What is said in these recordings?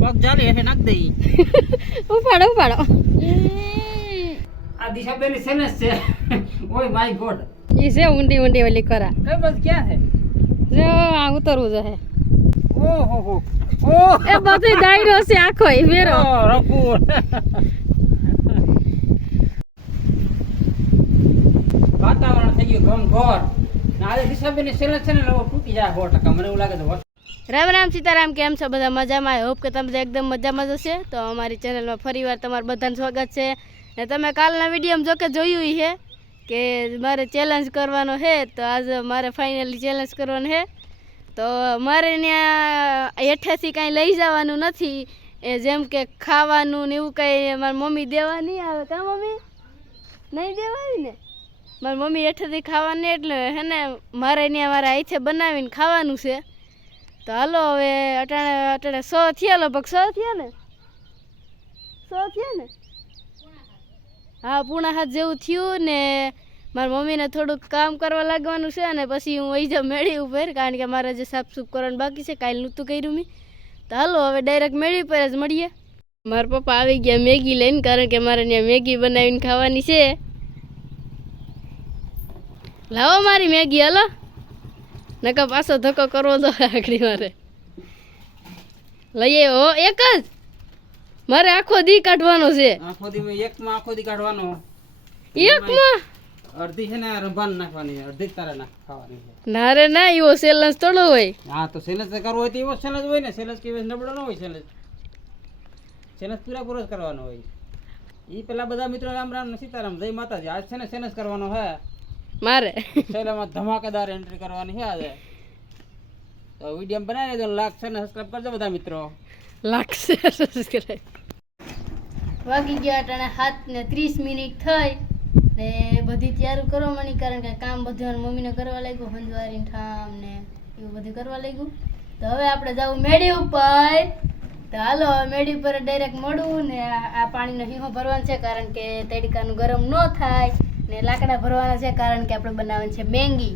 પગ જાલે હેઠે નાખ દઈ ઉપાડો ઉપાડો. આ દિશાબેન સેનેસ છે. ઓય માય ગોડ ઈ છે ઊંડી ઊંડી ઓલી કરા. કઈ બસ ક્યાં છે? જો આ ઉતરવું જશે ઓહો હો. ઓહ એ બધું ડાયરો છે આખો ઈ મેરો. રપૂર વાતાવરણ થઈ ગયું ઘમઘોર. ને આજે દિશાબેન સેનેસ છે ને એટલે તૂટી જાય સો ટકા. મને એવું લાગે છે રામ રામ સીતારામ, કેમ છો? બધા મજામાં? આઈ હોપ કે તમે એકદમ મજામાં જ હશે. તો અમારી ચેનલમાં ફરીવાર તમારું બધાનું સ્વાગત છે. ને તમે કાલના વિડીયોમાં જોકે જોયું છે કે મારે ચેલેન્જ કરવાનો છે તો આજે મારે ફાઇનલી ચેલેન્જ કરવાનો છે તો મારે ત્યાં હેઠેથી કાંઈ લઈ જવાનું નથી. એ જેમ કે ખાવાનું ને એવું કંઈ મારી મમ્મી દેવા નહીં આવે. કાં મમ્મી? નહીં દેવાની ને? મારી મમ્મી હેઠેથી ખાવાની એટલે હે ને મારે ત્યાં મારા હાથે બનાવીને ખાવાનું છે. તો હાલો હવે અટાણે અટાણે સો થયા લગભગ, સો થયા ને? સો થયા ને? હા, પૂણા હાથ જેવું થયું ને મારા મમ્મીને થોડુંક કામ કરવા લાગવાનું છે અને પછી હું વહી જાઉં મેળી ઉપર, કારણ કે મારે જે સાફ સૂફ કરવાનું બાકી છે, કાલે નહોતું કર્યું મેં. તો હાલો, હવે ડાયરેક્ટ મેળી ઉપર જ મળીએ. મારા પપ્પા આવી ગયા મેગી લઈને, કારણ કે મારે ત્યાં મેગી બનાવીને ખાવાની છે. લાવો મારી મેગી, હાલો. નકા પાછો ધક્કો કરવો તો આગળ મારે લઈએ હો એક જ? મારે આખો દી કાઢવાનો છે. આખો દી મેં એકમાં આખો દી કાઢવાનો. એકમાં? અડધી છે ને રંભાન નાખવાની અડધી તારે નાખવાની ના રે ના એવો સેલન્સ થોડો હોય. હા તો સેલેસ કરવો હોય તો એવો સેલેસ હોય ને. સેલેસ કે નબળો ન હોય સેલેસ સેલેસ પૂરેપૂરો જ કરવાનો હોય. એ પેલા બધા મિત્રો રામ રામ ને સીતારામ જય માતાજી. આજ છે ને સેલેસ કરવાનો હે. મારે. સેલામાં ધમાકેદાર એન્ટ્રી કરવાની છે આજે. તો વીડિયો બનાવી લેજો લાખ છે ને સબસ્ક્રાઇબ કરજો બધા મિત્રો. લાગશે સબસ્ક્રાઇબ વાગી ગયા અટાણે હાથ ને ત્રીસ મિનિટ થઈ. ને બધી તૈયારી કરવા માંડી કારણ કે કામ બધું મમ્મીને કરવા લાગ્યું હંજવારી ઠામ ને એવું બધું કરવા લાગ્યું. તો હવે આપણે જવું મેડી ઉપર. તો હાલો મેડી ઉપર ડાયરેક્ટ મળું ને આ આ પાણીનો હીહો ભરવાનું છે કારણ કે તડકાનું ગરમ ન થાય. ને લાકડા ભરવાના છે કારણ કે આપણે બનાવવાની છે મેંગી.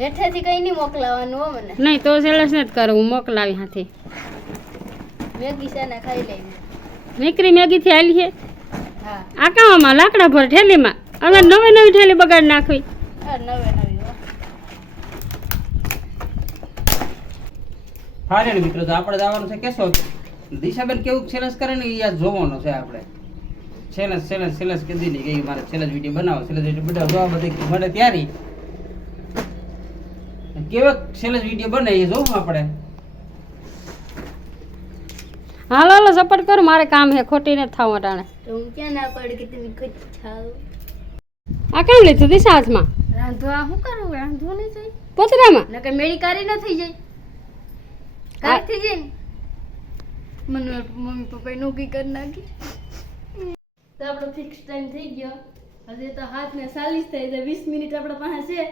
હેઠેથી કંઈ નહીં મોકલાવાનું હો મને. નહીં તો સેલેસ નથી કરું હું મોકલાવી હાથે. મેગી છે ને ખાઈ લેવી નીકળી મેગીથી આલી છે હા. આ કામમાં લાકડા ભર ઠેલીમાં? હવે નવી નવી ઠેલી બગાડ નાખવી. નવી નવે નવી હો. હા ને મિત્રો તો આપણે જવાનું છે કેશોદ. દિશાબેન કેવું સેલેસ કરે ને એ આ જોવાનો છે આપણે. સેલેસ છેલ્લે સેલસ કીધી ની ગઈ મારે સેલેસ વીડિયો બનાવો સેલેસ વીડિયો બધા જોવા બધી મળે તૈયારી. કેવો સેલેસ વીડિયો બને એ જોવું આપણે. હાલો હાલો સપોર્ટ કરો. મારે કામ હે ખોટી થાવ અટાણે. તો હું ક્યાં ના પડ કે તમે ખુદ ખાઓ આ કેમ લીધું દિશા હાથમાં? રાંધવા શું કરું? રાંધવું નહીં થઈ પોતરામાં નકર મેળી કારી ન થઈ જાય. કારી થઈ જાય. મને મમ્મી પપ્પાએ નોકરી કરી નાખી. તો આપણો ફિક્સ ટાઈમ થઈ ગયો. હજી તો હાથને ચાલીસ થાય તો વીસ મિનિટ આપણા પાસે છે.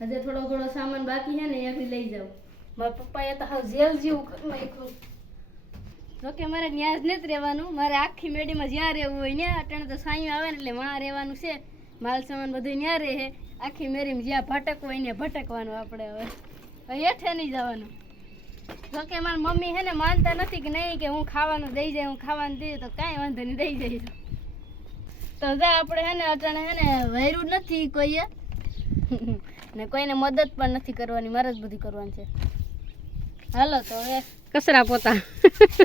હજી થોડો ઘણો સામાન બાકી છે ને ત્યાંથી લઈ જાઉં મારા પપ્પાએ તો હાવ જેલ જેવું નાખ્યું. જોકે મારે ત્યાં જ નથી રહેવાનું. મારે આખી મેડીમાં જ્યાં રહેવું હોય ત્યાં. અટાણે તો સાંયું આવે ને એટલે વાં રહેવાનું છે. માલ સામાન બધું ત્યાં રહે આખી મેરીમાં જ્યાં ભટકવું હોય ને ભટકવાનું આપણે હવે. હેઠે નહીં જવાનું. જોકે મારી મમ્મી છે ને, માનતા નથી કે નહીં કે હું ખાવાનું દઈ જાય, હું ખાવાનું દઈ તો કાંઈ વાંધો નહીં, દઈ જઈશ તો જા આપણે હે ને અટાણે હે ને વહેરું જ નથી કોઈએ. ને કોઈને મદદ પણ નથી કરવાની મારે જ બધી કરવાની છે. હાલો તો હવે કસરા પોતા.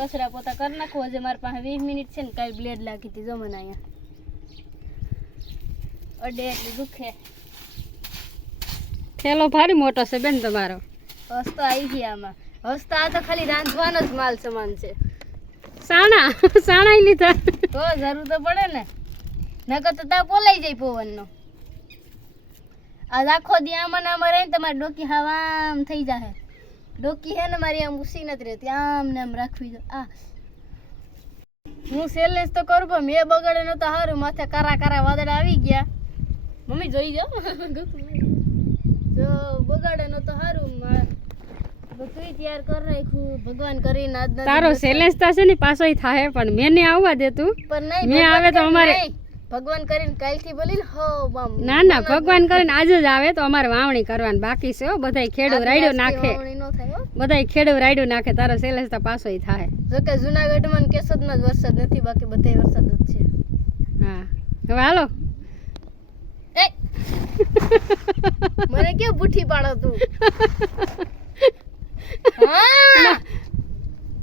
કસરા પોતા કરી નાખો. હજે મારી પાસે વીસ મિનિટ છે ને કાલ બ્લેડ લાગી હતી જો મને અહીંયા. અડે એટલે દુખે. થેલો ભારી મોટો છે બેન તમારો. હસતો આવી ગયા આમાં. હસતો આ તો ખાલી રાંધવાનો જ માલ સમાન છે. સાણા સાણા લીધા. તો જરૂર તો પડે ને. નકર તો તા બોલાઈ જાય પવનનો આ આખો દી આમાં ને આમાં રહીને તમારી ડોકી હવામ થઈ જાહે. ડોકી હે ને મારી આમ ઉસી નથી રહેતી આમ ને આમ રાખવી જો આ. હું સેલેન્સ તો કરું પણ મેં બગાડે ન તો સારું માથે કારા કારા વાદળા આવી ગયા. મમ્મી જોઈ જાઓ. જો બગાડે ન તો સારું બધું તૈયાર કરી રાખ્યું ભગવાન કરીને તારો સેલેસ થશે ને પાછો થાય પણ મેં આવવા દે તું પણ નહીં મેં આવે તો અમારે-. ભગવાન કરીને કાલથી બોલીને હો ના ના ભગવાન કરીને આજે જ આવે તો અમારે વાવણી કરવાની બાકી છે હો. બધાય ખેડૂ રાયડો નાખે. બધાય ખેડૂ રાયડો નાખે તારો સેલેસ તો પાછો થાય. જો કે જુનાગઢમાં ને કેશોદમાં જ વરસાદ નથી બાકી બધે વરસાદ જ છે. હા. હવે હાલો. એ! મને કે બુઠી પાડો તું?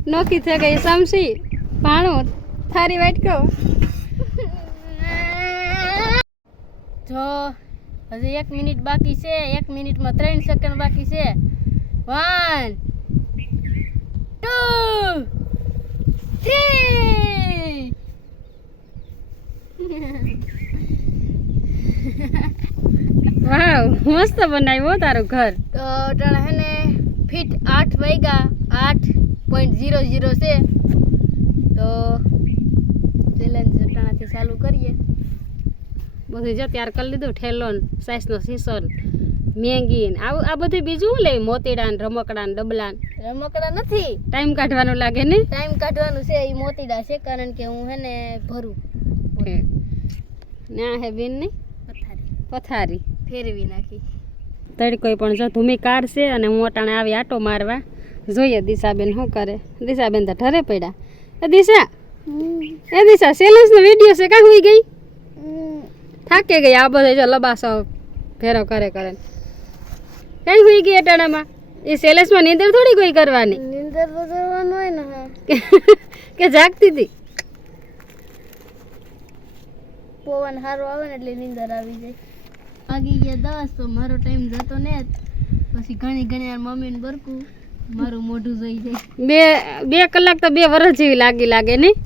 નોકી થઈ ગઈ સમસી. પાણું થારી વાટકો. જો હજી એક મિનિટ બાકી છે એક મિનિટમાં ત્રણ સેકન્ડ બાકી છે. વન ટુ થ્રી વાવ મસ્ત બનાવ્યું તારું ઘર. તો અટાણે હે ને ફીટ આઠ વાગ્યા આઠ પોઈન્ટ ઝીરો ઝીરો છે. તો ચેલેન્જ અટાણાથી ચાલુ કરીએ. બધું જો તૈયાર કરી લીધું ઠેલો ને સાઈસનો શીશો મેંગી ને આવું આ બધું બીજું લે મોતીડા ને રમકડા ને ડબલા ને રમકડા નથી. ટાઈમ કાઢવાનું લાગે ને? ટાઈમ કાઢવાનું છે એ મોતીડા છે કારણ કે હું હે ને ભરું. ના હે બેન ને? પથારી. પથારી. ફેરવી નાખી. તડકોય પણ જો ધૂમી કાઢશે અને હું અટાણે આવી આટો મારવા જોઈએ દિશાબેન શું કરે? દિશાબેન તો ઠરે પડ્યા. એ દિશા. એ દિશા સેલેન્સનો વીડિયો છે કાં હુઈ ગઈ? થાકે ગઈ આ બધે જો લબાસો ફેરો કરે કરે કઈ હોઈ ગઈ અટાણામાં? એ સેલેસમાં નીંદર થોડી કોઈ કરવાની? નીંદર તો કરવાનું હોય ને કે જાગતી હતી પવન સારો આવે ને એટલે નીંદર આવી જાય. વાગી ગયા દસ તો મારો ટાઈમ જતો ને. પછી ઘણી ઘણી વાર મમ્મીને બરકું. મારું મોઢું જોઈ જાય. બે બે કલાક તો બે વર્ષ જેવી લાગી લાગે નહીં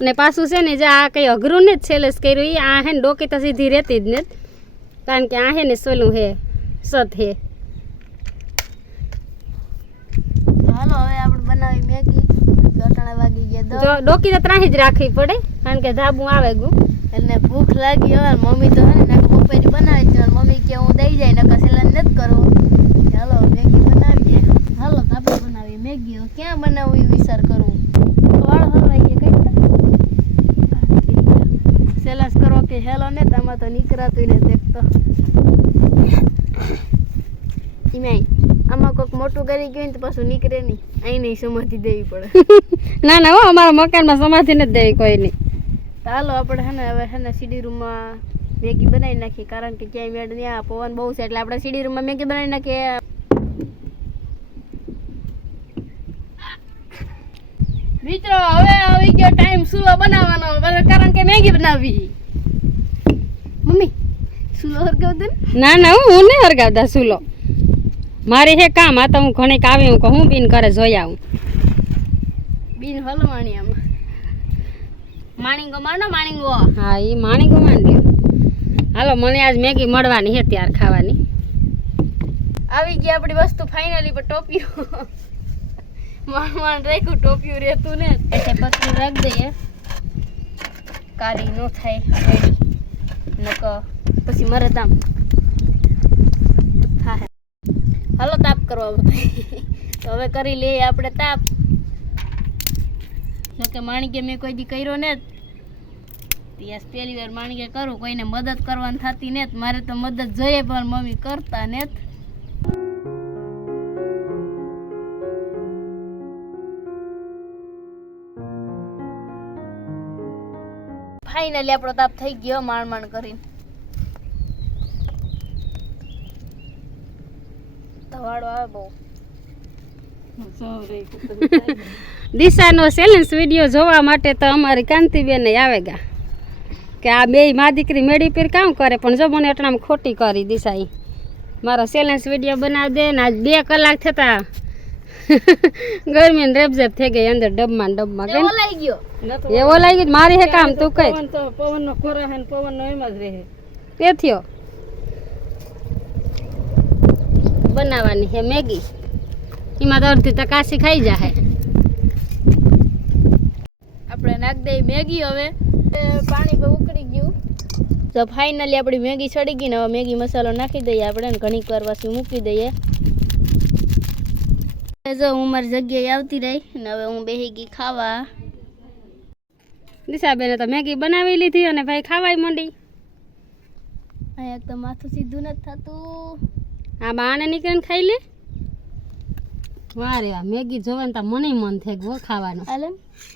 અને પાછું છે ને જે આ કઈ અઘરું ને જ સેલેસ કર્યું એ આ હે ને ડોકી તો સીધી રહેતી જ નથી. કારણ કે આ હે ને સોલું હે સત હે. હાલો હવે આપણે બનાવી મેગી. અટાણા વાગી ગયા જો ડોકી તો ત્રાહી જ રાખવી પડે કારણ કે ધાબું આવે ગુ એને ભૂખ લાગી હવે મમ્મી તો હે ને બપોરી બનાવી છે મમ્મી કે હું દઈ જાય નકર સેલન નથી કરવું. ચાલો મેગી આપણે બનાવીએ ગયો. ક્યાં બનાવવું એ વિચાર કરું? વાળ હલવાઈ ગયા કઈ સેલાસ કરો કે હેલો ને તમારે તો નીકળાતું ને દેખતો એમાંય આમાં કોઈક મોટું કરી ગયું ને તો પાછું નીકળે નહીં. અહીં નહીં સમાધિ દેવી પડે. ના ના હો અમારા મકાનમાં સમાધિ નથી દેવી કોઈની તો ચાલો આપણે હે ને હવે હે ને સીડી રૂમમાં મેગી બનાવી નાખીએ. કારણ કે ક્યાંય મેળ નહીં આ પવન બહુ છે એટલે આપણે સીડી રૂમમાં મેગી બનાવી નાખીએ. મિત્રો હવે આવી ગયો ટાઈમ સુલો બનાવવાનો. કારણ કે મેગી બનાવવી મમ્મી સુલો હરગાવતો ના. ના હો, નહીં હરગાવતા સુલો. મારી હે કામ આ તો હું ઘણીક આવી હું હું બીન કરે જોઈ આવું. બીન હલવાણી આમાં. માણીંગો મારનો માણીંગો? હા એ માણીંગો લ્યો. હાલો મને આજ મેગી મળવાની હે ત્યાર ખાવાની. આવી ગઈ આપણી વસ્તુ ફાઇનલી પર ટોપિયું માણ રાખ્યું, ટોપિયું રહેતું ને એટલે પતરું રાખ દઈએ કારી નો થાય નક પછી મરે તામ. હા હાલો તાપ કરવા તો હવે કરી લઈએ આપણે તાપ. જોકે માણિકે મેં કોઈ દી કર્યો ને ત્યાં પહેલી વાર માણિકે કરું, કોઈને મદદ કરવાની થતી ને મારે તો મદદ જોઈએ પણ મમ્મી કરતા ને ફાઇનલી આપણો તાપ થઈ ગયો માણ માણ કરીને. ધવાડો આવે બહુ. દિશાનો ચેલેન્જ વીડિયો જોવા માટે તો અમારી કાંતિબેન આવેગા કે આ બે મા દીકરી મેળી પીર કામ કરે, પણ જો મને એટલામાં ખોટી કરી દિશાઈ. મારો ચેલેન્જ વીડિયો બનાવી દે ને આજ બે કલાક થતા ગરમી ને રેબઝેબ થઈ ગઈ અંદર ડબમાં ડબમાં. કેમ? લઈ ગયો એવો લઈ ગયો મારી હે કામ તું કઈ તો પવનનો ખોરા હે પવન નો એમ જ રહે. તે થયો. બનાવવાની છે મેગી? એમાં તો અડધી તકાસી ખાઈ જાય આપણે નાખ દઈ મેગી હવે. એ પાણી પર ઉકળી ગયું. તો ફાઇનલી આપણી મેગી ચડી ગઈ ને હવે મેગી મસાલો નાખી દઈએ આપણે ને ઘણીક વાર પાછી મૂકી દઈએ. જો હું મારી જગ્યાએ આવતી રહી અને હવે હું બેહી ગઈ ખાવા. દિશાબેને તો મેગી બનાવી લીધી અને ભાઈ ખાવાય માંડી. અહીંયા એક તો માથું સીધું નથી થતું. આ બાને નીકળીને ખાઈ લે. વારે વાહ મેગી જોવાનું તો મને મન થાય ગો ખાવાનું. હાલે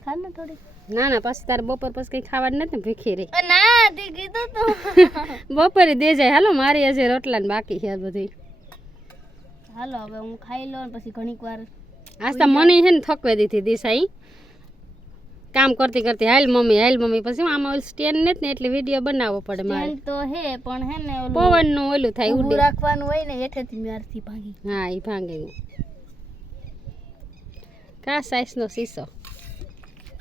ખા ને થોડી ના ના પછી તારે બપોર પછી કઈ ખાવાનું નથી ભીખી રહી. ના તે કીધું તું. બપોરે દે જાય. હાલો મારી હજી રોટલા ને બાકી છે બધી હાલો હવે હું ખાઈ લઉં પછી ઘણીક વાર આજ તો મને છે ને થકવે દીધી દિશાઈ કામ કરતી કરતી હાલ મમ્મી હાલ મમ્મી. પછી આમાં ઓલું સ્ટેન્ડ નથી ને એટલે વીડિયો બનાવવો પડે મારે. તો હે પણ હે ને ઓલું પવનનું ઓલું થાય ઉડે. રાખવાનું હોય ને હેઠેથી મારથી ભાંગી. હા એ ભાંગે કા સાઈઝ નો સીસો?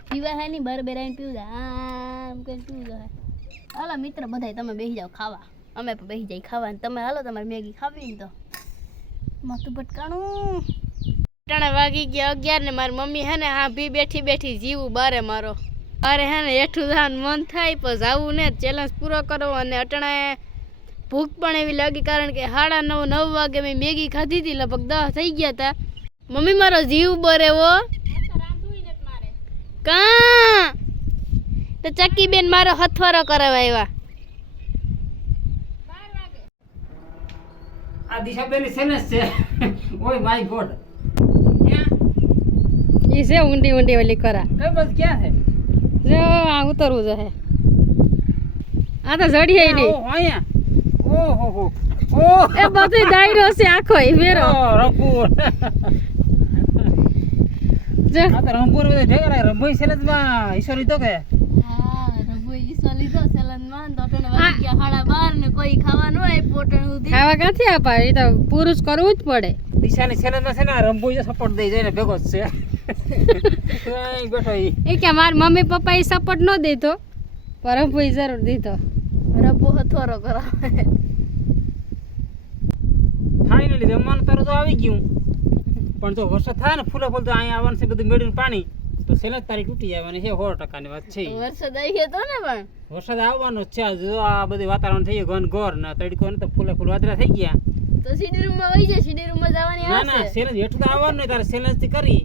પીવા હે ની બર બેરાઈને પીવું આમ કરીને પીવું જાય હાલો મિત્ર બધાય તમે બેસી જાઓ ખાવા. અમે પણ બેસી જાય ખાવા તમે હાલો તમારે મેગી ખાવી ને તો. માથું ભટકાણું. ટાણા વાગી ગયા અગિયાર ને મારી મમ્મી હે ને હા ભી બેઠી બેઠી જીવું બારે મારો. બારે હે ને હેઠું જવાનું મન થાય પણ જાવું ને ચેલેન્જ પૂરો કરો અને અટાણે ભૂખ પણ એવી લાગી કારણ કે સાડા નવ નવ વાગે મેં મેગી ખાધી હતી લગભગ દસ થઈ ગયા હતા. મમ્મી મારો જીવ બરે હો. કા? તો ચક્કી બેન મારો હથવારો કરાવવા આ દિશાબેનની સેલેસ છે. ઓય માય ગોડ એ છે ઊંડી ઊંડી ઓલી કરા. કઈ બસ ક્યાં છે? જો આ ઉતરવું જશે આ તો જડીએ ની. ઓ અહીંયા. ઓ હો. ઓહ એ બધી દાયરો છે આખો ઈ મેરો. રંગપુર જો. આ તો રંગપુર બધે ભેગા લાગે સેલેસમાં. ઈશ્વરી તો કે? હા રઘુ ઈશ્વરી તો ખાવા ક્યાંથી આપા એ તો પુરુષ કરવું જ પડે. દિશાની સેલેસમાં છે ને રંભુ સપોર્ટ દઈ જાય ભેગો જ છે. બેઠો એ કે મારા મમ્મી પપ્પા એ સપોર્ટ ન દીધો. રંભુ જરૂર દીધો. રંભુ હથોરો કરાવે. ફાઇનલી જમવાનું તારું તો આવી ગયું. પણ જો વરસાદ થાય ને ફૂલે ફૂલ તો અહીંયા આવવાનું છે બધું મેળવીને પાણી. તો છેલ્લા તારીખ તૂટી જવાની છે સો ટકાની વાત છે વરસાદ આવી ગયો તો ને પણ? વરસાદ આવવાનો જ છે આ આ બધું વાતાવરણ થઈ ગયું ઘન ઘોર ને તડકો ને તો ફૂલે ફૂલ વાદળા થઈ ગયા. તો સીડી રૂમમાં વહી જાય સીડી રૂમમાં જવાની ના ના આવશે હેઠું તો આવવાનું નહીં તારે સેલેસથી કરી.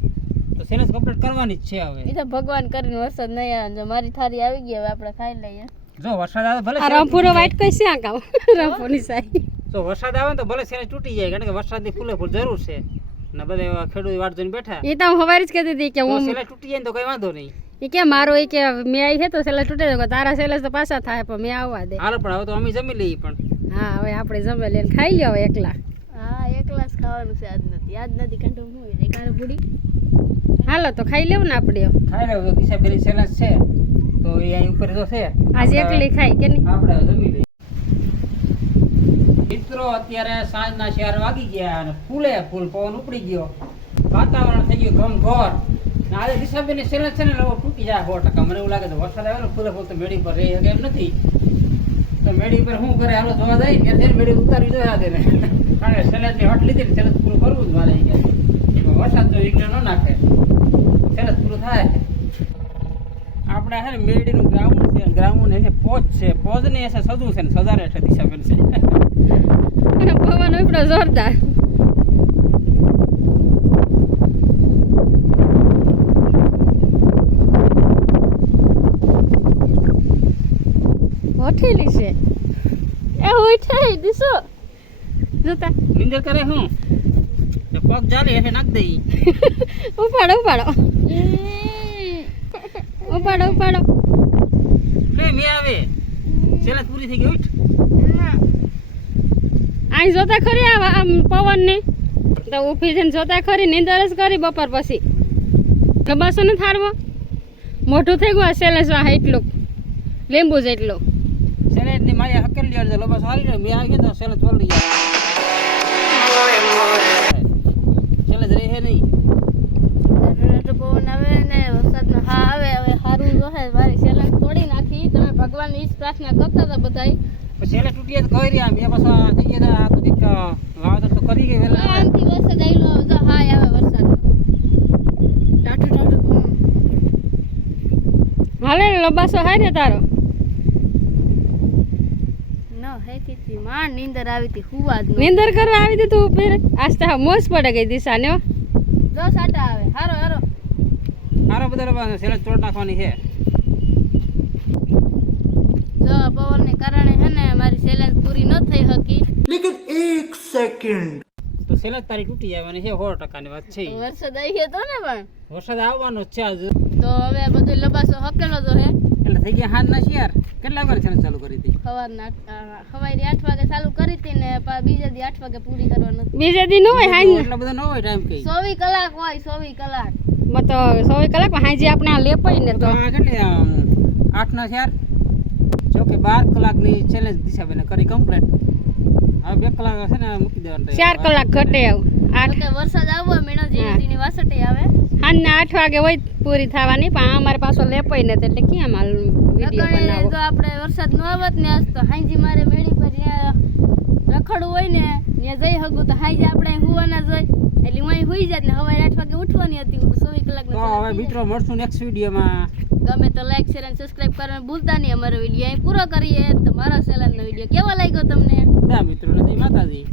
તો સેલેસ કમ્પ્લીટ કરવાની જ છે હવે. એ તો ભગવાન કરીને વરસાદ નહીં આવે જો મારી થારી આવી ગઈ હવે આપણે ખાઈ લઈએ. જો વરસાદ આવે ભલે આ વાઇટ કઈ છે કામ રંપુની સાઈ જો વરસાદ આવે તો ભલે સેલેસ તૂટી જાય કારણ કે વરસાદની ફૂલે ફૂલ જરૂર છે. ને બધા ખેડૂત વાટ જોઈને બેઠા. એ તો હું હવારી જ કહેતી હતી કે હું સેલેસ તૂટી જાય તો કઈ વાંધો નહીં. એ કે મારો એ કે મેં આવી છે તો સેલા તૂટે તો તારા સેલેસ તો પાછા થાય પણ મેં આવવા દે. હાલો પણ હવે તો અમે જમી લઈએ પણ. હા હવે આપણે જમી લઈને ખાઈ લ્યો હવે એકલા. હા એકલા જ ખાવાનું છે આજ નથી. આજ નથી કંઠું હું એ કાળ હાલો તો ખાઈ લેવું ને આપણે. ખાઈ તો દિશા છે. તો એ અહીં ઉપર તો છે. આજે એકલી ખાઈ કે નહીં? આપણે જમી લઈએ. મિત્રો અત્યારે સાંજના ચાર વાગી ગયા અને ફૂલે ફૂલ, પવન ઉપડી ગયો. વાતાવરણ થઈ ગયું ઘમઘોર. ને આજે દિશાબેનની સેલેસ છે ને લોકો તૂટી જાય સો ટકા. મને એવું લાગે છે વરસાદ આવે ને, ફૂલે ફૂલ તો મેળી પર રહી શકે એમ નથી? તો મેળી પર શું કરે હાલો જોવા જાય ત્યાંથી મેળી ઉતારવી જોયા તેને કારણ કે સેલેસની હટ લીધી ને સેલેજ પૂરું કરવું જ મારે વરસાદ તો વિઘ્ન ન નાખે. સેલેજ પૂરું થાય. આપણે હે ને મેરડીનું ગ્રાઉન્ડ છે ગ્રાઉન્ડ એને પોચ છે. પોચ ને એસે સજવું છે ને, સજારે એટલે દિશાબેન છે પવન ઉપડો જોરદાર. હોઠેલી છે. એ હોઠે દીસો જોતા. નિંદર કરે હું? પગ ચાલે એટલે નાખ દઈ ઉપાડો ઉપાડો. ઉપાડો ઉપાડો. કે મે આવે. સેલેસ પૂરી થઈ ગઈ ઉઠ. અહીં જોતા ખરી આ આમ પવન ને તો ઊભી જઈને જોતા ખરી નિંદર જ કરી બપોર પછી. ગબાસો ને થારવો મોટું થઈ ગયું આ સેલેસમાં એટલું લીંબુ જેટલું. સેલેસની મારી હકેલી અડધે લોબા સારી રહે મે આવી ગયો સેલેસ જાય સેલેસ રહે નહીં. પવન આવે ને વરસાદનો હા આવે હવે સારું રહે. મારી સેલન તોડી નાખી. તમે ભગવાનની ઈ જ પ્રાર્થના કરતા હતા બધાય. પછી તૂટી જાય તો કહી રહ્યા? બે પાછા થઈ ગયા તા આ તો કંઈક વાવતર તો કરી ગઈ વેલા આમથી વરસાદ આવેલો હવે હા આવે વરસાદ ટાટુ ટાટુ હાલે લબાસો હારે તારો. ન હે કીધી માં નીંદર આવી હતી હુવા જ નીંદર કરવા આવી હતી તું ફેર આજ તો મોજ પડે ગઈ દિશા ને જો સાટા આવે. હારો હારો. હારો બધા સેલેસ તોડ નાખવાની છે જો પવનને કારણે હે ને મારી ચેલેન્જ પૂરી ન થઈ શકી તો સેલેજ તારી તૂટી જવાની છે સો ટકાની વાત છે. વરસાદ આવી ગયો તો ને પણ. વરસાદ આવવાનો છે આજ. તો હવે બધું લબાસો હકેલો તો હે. એટલે થઈ ગયા હાથ ના શિયાર કેટલા વાર ચેલેન્જ ચાલુ કરી હતી? સવારના સવારે આઠ વાગે ચાલુ કરી હતી ને પા બીજા દી આઠ વાગે પૂરી કરવાનું. બીજા બીજે દી ન હોય હાઈ એટલે બધો ન હોય ટાઈમ કઈ. ચોવીસ કલાક હોય ચોવીસ કલાક. મતલબ તો સોવી કલાકમાં હાજી આપણે આ લેપાઈ ને તો. આ કેટલી આમ, આઠ ના શિયાર જો કે બાર કલાકની ચેલેન્જ દિશાબેને કરી કમ્પ્લીટ હવે બે કલાક છે ને મૂકી દેવાનું તો ચાર કલાક ઘટે આવું. આઠ વરસાદ આવવા મેળો જેની વાસટે આવે. સાંજના આઠ વાગે હોય પૂરી થવાની પણ અમારે પાછો લેપાઈ નથી એટલે ક્યાં માલ વીડિયો જો આપણે વરસાદ ન આવત ને આજ તો હાંજી મારે મેળી પર રખડવું હોય ને ત્યાં જઈ શકું તો હાંજી આપણે અહીં હુવાના જ હોય. એટલે હું અહીં હુઈ જાત ને સવારે આઠ વાગે ઉઠવાની હતી હું તો ચોવીસ કલાક તો હવે મિત્રો મળશું નેક્સ્ટ વિડીયોમાં ગમે તો લાઈક શેર અને સબસ્ક્રાઇબ કરવાનું ભૂલતા નહીં. અમારો વીડિયો અહીં પૂરો કરીએ. તો મારા ચેનલનો વીડિયો કેવો લાગ્યો તમને? ના, મિત્રો, નથી, માતાજી.